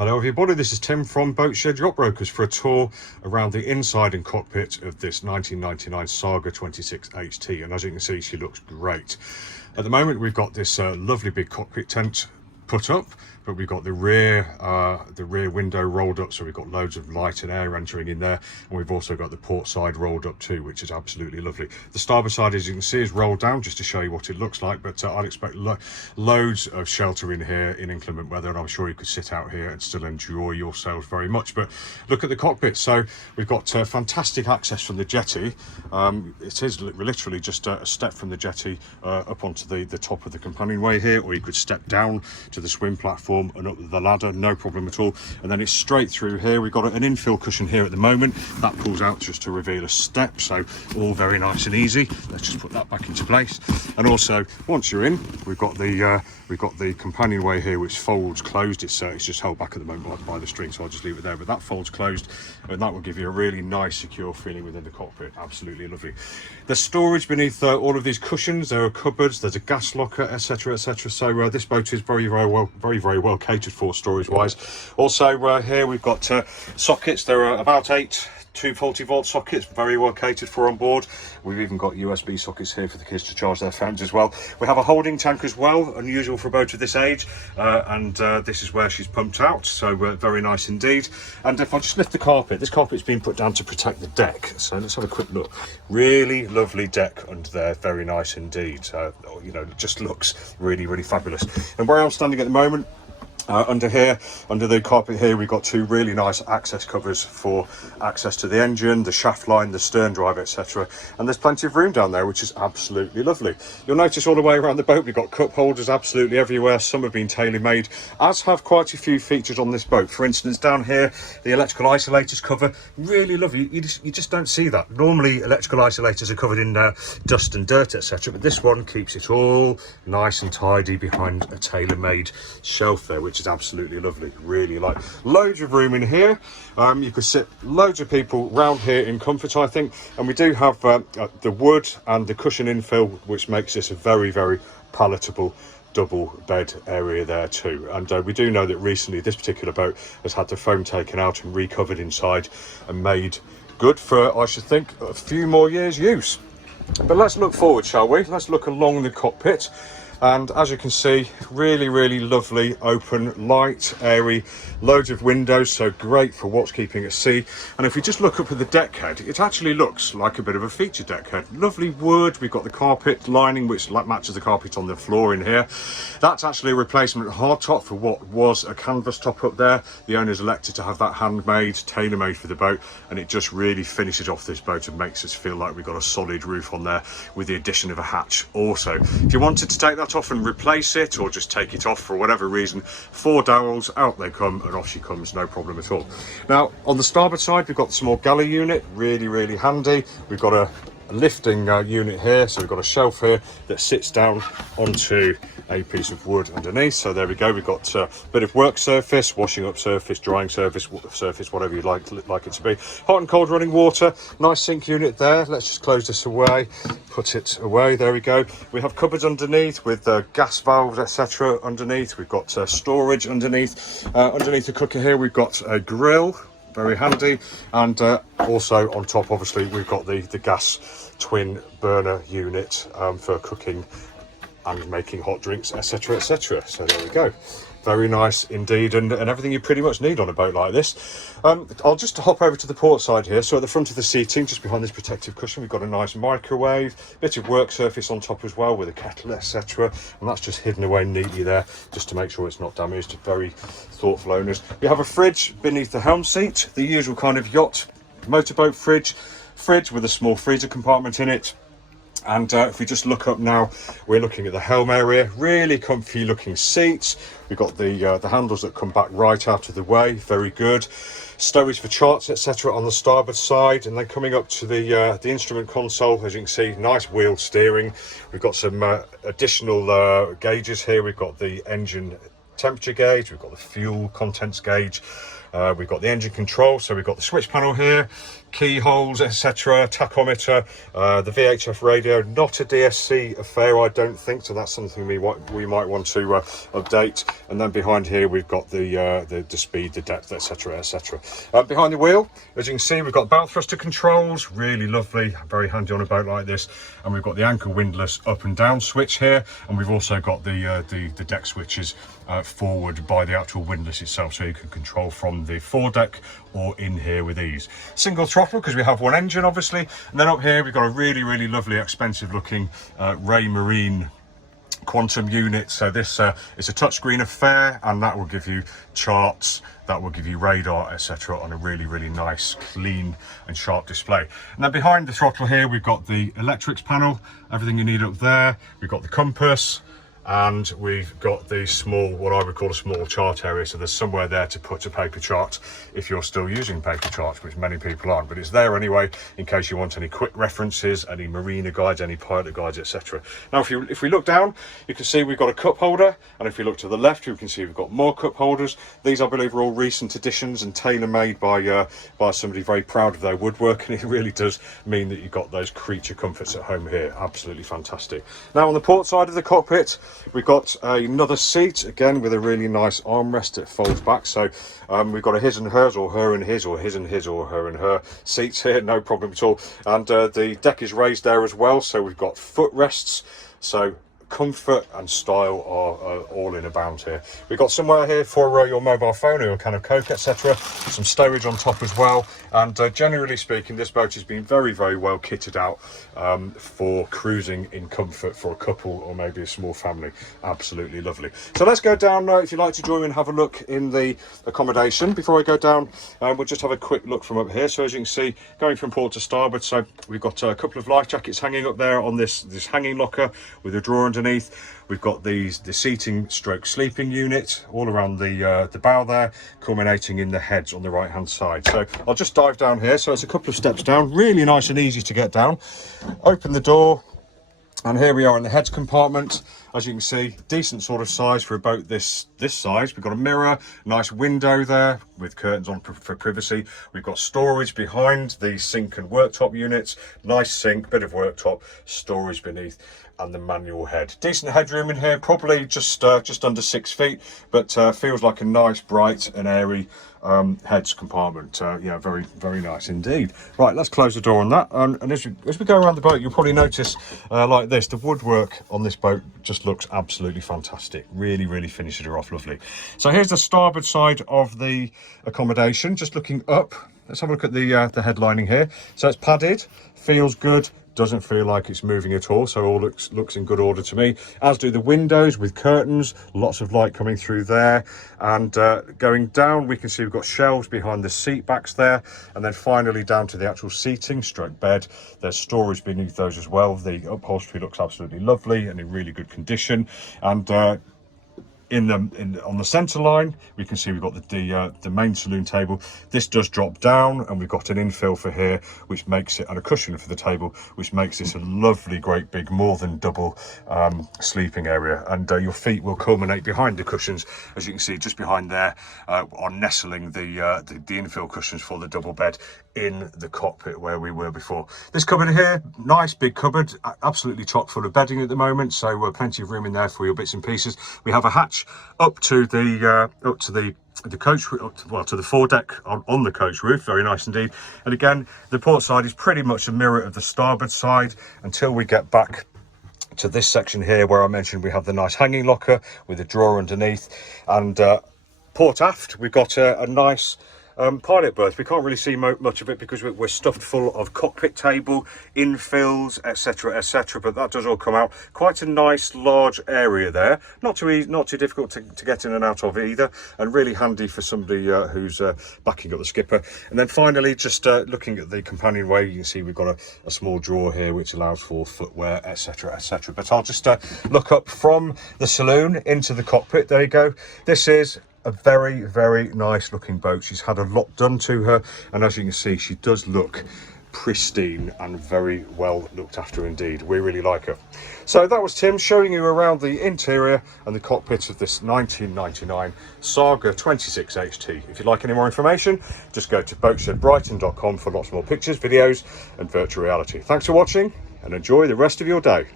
Hello everybody, this is Tim from Boatshed Yacht Brokers for a tour around the inside and cockpit of this 1999 Saga 26 HT, and as you can see, she looks great. At the moment we've got this lovely big cockpit tent put up, but we've got the rear window rolled up, so we've got loads of light and air entering in there, and we've also got the port side rolled up too, which is absolutely lovely. The starboard side, as you can see, is rolled down just to show you what it looks like, but I'd expect loads of shelter in here in inclement weather, and I'm sure you could sit out here and still enjoy yourselves very much. But look at the cockpit. So we've got fantastic access from the jetty. It is literally just a step from the jetty up onto the top of the companionway here, or you could step down to the swim platform and up the ladder, no problem at all. And then it's straight through here. We've got an infill cushion here at the moment that pulls out just to reveal a step, so all very nice and easy. Let's just put that back into place. And also, once you're in, we've got the companionway here, which folds closed. It's just held back at the moment by the string, so I'll just leave it there, but that folds closed, and that will give you a really nice secure feeling within the cockpit. Absolutely lovely. There's storage beneath all of these cushions. There are cupboards, there's a gas locker, etc, etc. So this boat is very well catered for storage wise. Also here we've got sockets. There are about 8 240-volt sockets, very well catered for on board. We've even got USB sockets here for the kids to charge their phones as well. We have a holding tank as well, unusual for a boat of this age, and this is where she's pumped out, so very nice indeed. And if I just lift the carpet, this carpet's been put down to protect the deck, so let's have a quick look. Really lovely deck under there, very nice indeed. You know, it just looks really fabulous. And where I'm standing at the moment, under the carpet here, we've got 2 really nice access covers for access to the engine, the shaft line, the stern drive, etc. And there's plenty of room down there, which is absolutely lovely. You'll notice all the way around the boat we've got cup holders absolutely everywhere. Some have been tailor-made, as have quite a few features on this boat. For instance, down here, the electrical isolators cover, really lovely. You just don't see that. Normally electrical isolators are covered in dust and dirt, etc., but this one keeps it all nice and tidy behind a tailor-made shelf there, which is absolutely lovely. Really like. Loads of room in here. You could sit loads of people round here in comfort, I think. And we do have the wood and the cushion infill, which makes this a very palatable double bed area there too. And we do know that recently this particular boat has had the foam taken out and recovered inside and made good for, I should think, a few more years use. But let's look forward, shall we? Let's look along the cockpit. And as you can see, really lovely, open, light, airy, loads of windows, so great for what's keeping at sea. And if we just look up at the deck head, it actually looks like a bit of a feature deck head. Lovely wood. We've got the carpet lining, which matches the carpet on the floor in here. That's actually a replacement hardtop for what was a canvas top up there. The owners elected to have that handmade, tailor-made for the boat, and it just really finishes off this boat and makes us feel like we've got a solid roof on there with the addition of a hatch also. If you wanted to take that off and replace it, or just take it off for whatever reason, 4 dowels, out they come, and off she comes, no problem at all. Now on the starboard side, we've got the small galley unit, really handy. We've got a lifting unit here, so we've got a shelf here that sits down onto a piece of wood underneath. So there we go. We've got a bit of work surface, washing up surface, drying surface, whatever you'd like it to be. Hot and cold running water, nice sink unit there. Let's just close this away, put it away. There we go. We have cupboards underneath with gas valves, etc. underneath. We've got storage underneath. Underneath the cooker here, we've got a grill, very handy, and also on top, obviously, we've got the gas twin burner unit for cooking and making hot drinks, etc, etc. So there we go. Very nice indeed, and everything you pretty much need on a boat like this. I'll just hop over to the port side here. So at the front of the seating, just behind this protective cushion, we've got a nice microwave, bit of work surface on top as well with a kettle, etc. And that's just hidden away neatly there, just to make sure it's not damaged. Very thoughtful owners. We have a fridge beneath the helm seat, the usual kind of yacht motorboat fridge with a small freezer compartment in it. And if we just look up now, we're looking at the helm area. Really comfy looking seats. We've got the handles that come back right out of the way, very good. Stowage for charts, etc. on the starboard side, and then coming up to the instrument console, as you can see, nice wheel steering. We've got some additional gauges here. We've got the engine temperature gauge, we've got the fuel contents gauge, We've got the engine control, so we've got the switch panel here, keyholes, etc., tachometer, the VHF radio, not a DSC affair, I don't think, so that's something we might want to update. And then behind here we've got the speed, the depth, etc., etc. Behind the wheel, as you can see, we've got bow thruster controls, really lovely, very handy on a boat like this. And we've got the anchor windlass up and down switch here, and we've also got the deck switches forward by the actual windlass itself, so you can control from the foredeck or in here with ease. Single throttle because we have one engine obviously, and then up here we've got a really lovely expensive looking Ray Marine quantum unit. So this is a touchscreen affair, and that will give you charts, that will give you radar, etc., on a really nice, clean and sharp display. And then behind the throttle here we've got the electrics panel, everything you need up there. We've got the compass, and we've got the small, what I would call a small chart area, so there's somewhere there to put a paper chart if you're still using paper charts, which many people aren't, but it's there anyway in case you want any quick references, any marina guides, any pilot guides, etc. Now if we look down, you can see we've got a cup holder, and if we look to the left you can see we've got more cup holders. These I believe are all recent additions and tailor-made by somebody very proud of their woodwork, and it really does mean that you've got those creature comforts at home here. Absolutely fantastic. Now on the port side of the cockpit we've got another seat, again with a really nice armrest that folds back. So we've got a his and hers, or her and his, or his and his, or her and her seats here, no problem at all. And the deck is raised there as well, so we've got footrests, so comfort and style are all in abound here. We've got somewhere here for your mobile phone or a can of Coke, etc. Some stowage on top as well, and generally speaking this boat has been very well kitted out for cruising in comfort for a couple or maybe a small family. Absolutely lovely. So let's go down if you'd like to join me and have a look in the accommodation. Before I go down, we'll just have a quick look from up here. So as you can see, going from port to starboard, so we've got a couple of life jackets hanging up there on this hanging locker with a drawer underneath. We've got the seating stroke sleeping unit all around the bow there, culminating in the heads on the right hand side. So I'll just dive down here. So it's a couple of steps down, really nice and easy to get down. Open the door, and here we are in the heads compartment. As you can see, decent sort of size for a boat this size. We've got a mirror, nice window there with curtains on for privacy. We've got storage behind the sink and worktop units. Nice sink, bit of worktop, storage beneath, and the manual head. Decent headroom in here, probably just under 6 feet, but feels like a nice, bright and airy heads compartment. Yeah, very nice indeed. Right, let's close the door on that, and as we go around the boat you'll probably notice like this, the woodwork on this boat just looks absolutely fantastic. Really finishes her off lovely. So here's the starboard side of the accommodation, just looking up. Let's have a look at the headlining here. So it's padded, feels good, doesn't feel like it's moving at all, so all looks in good order to me, as do the windows with curtains, lots of light coming through there. And going down we can see we've got shelves behind the seat backs there, and then finally down to the actual seating stroke bed. There's storage beneath those as well. The upholstery looks absolutely lovely and in really good condition. And on the center line we can see we've got the main saloon table. This does drop down, and we've got an infill for here which makes it, and a cushion for the table, which makes this a lovely, great big, more than double sleeping area. And your feet will culminate behind the cushions, as you can see just behind there, on nestling the infill cushions for the double bed in the cockpit where we were before. This cupboard here, nice big cupboard, absolutely chock full of bedding at the moment, so plenty of room in there for your bits and pieces. We have a hatch up to the coach, to the foredeck on the coach roof. Very nice indeed. And again, the port side is pretty much a mirror of the starboard side until we get back to this section here where I mentioned we have the nice hanging locker with a drawer underneath. And port aft we've got a nice pilot berth. We can't really see much of it because we're stuffed full of cockpit table, infills, etc, but that does all come out. Quite a nice large area there, not too difficult to get in and out of either, and really handy for somebody who's backing up the skipper. And then finally, just looking at the companionway, you can see we've got a small drawer here which allows for footwear, etc. But I'll just look up from the saloon into the cockpit. There you go. This is a very nice looking boat. She's had a lot done to her, and as you can see, she does look pristine and very well looked after indeed. We really like it. So that was Tim showing you around the interior and the cockpit of this 1999 Saga 26HT. If you'd like any more information, just go to boatshedbrighton.com for lots more pictures, videos and virtual reality. Thanks for watching and enjoy the rest of your day.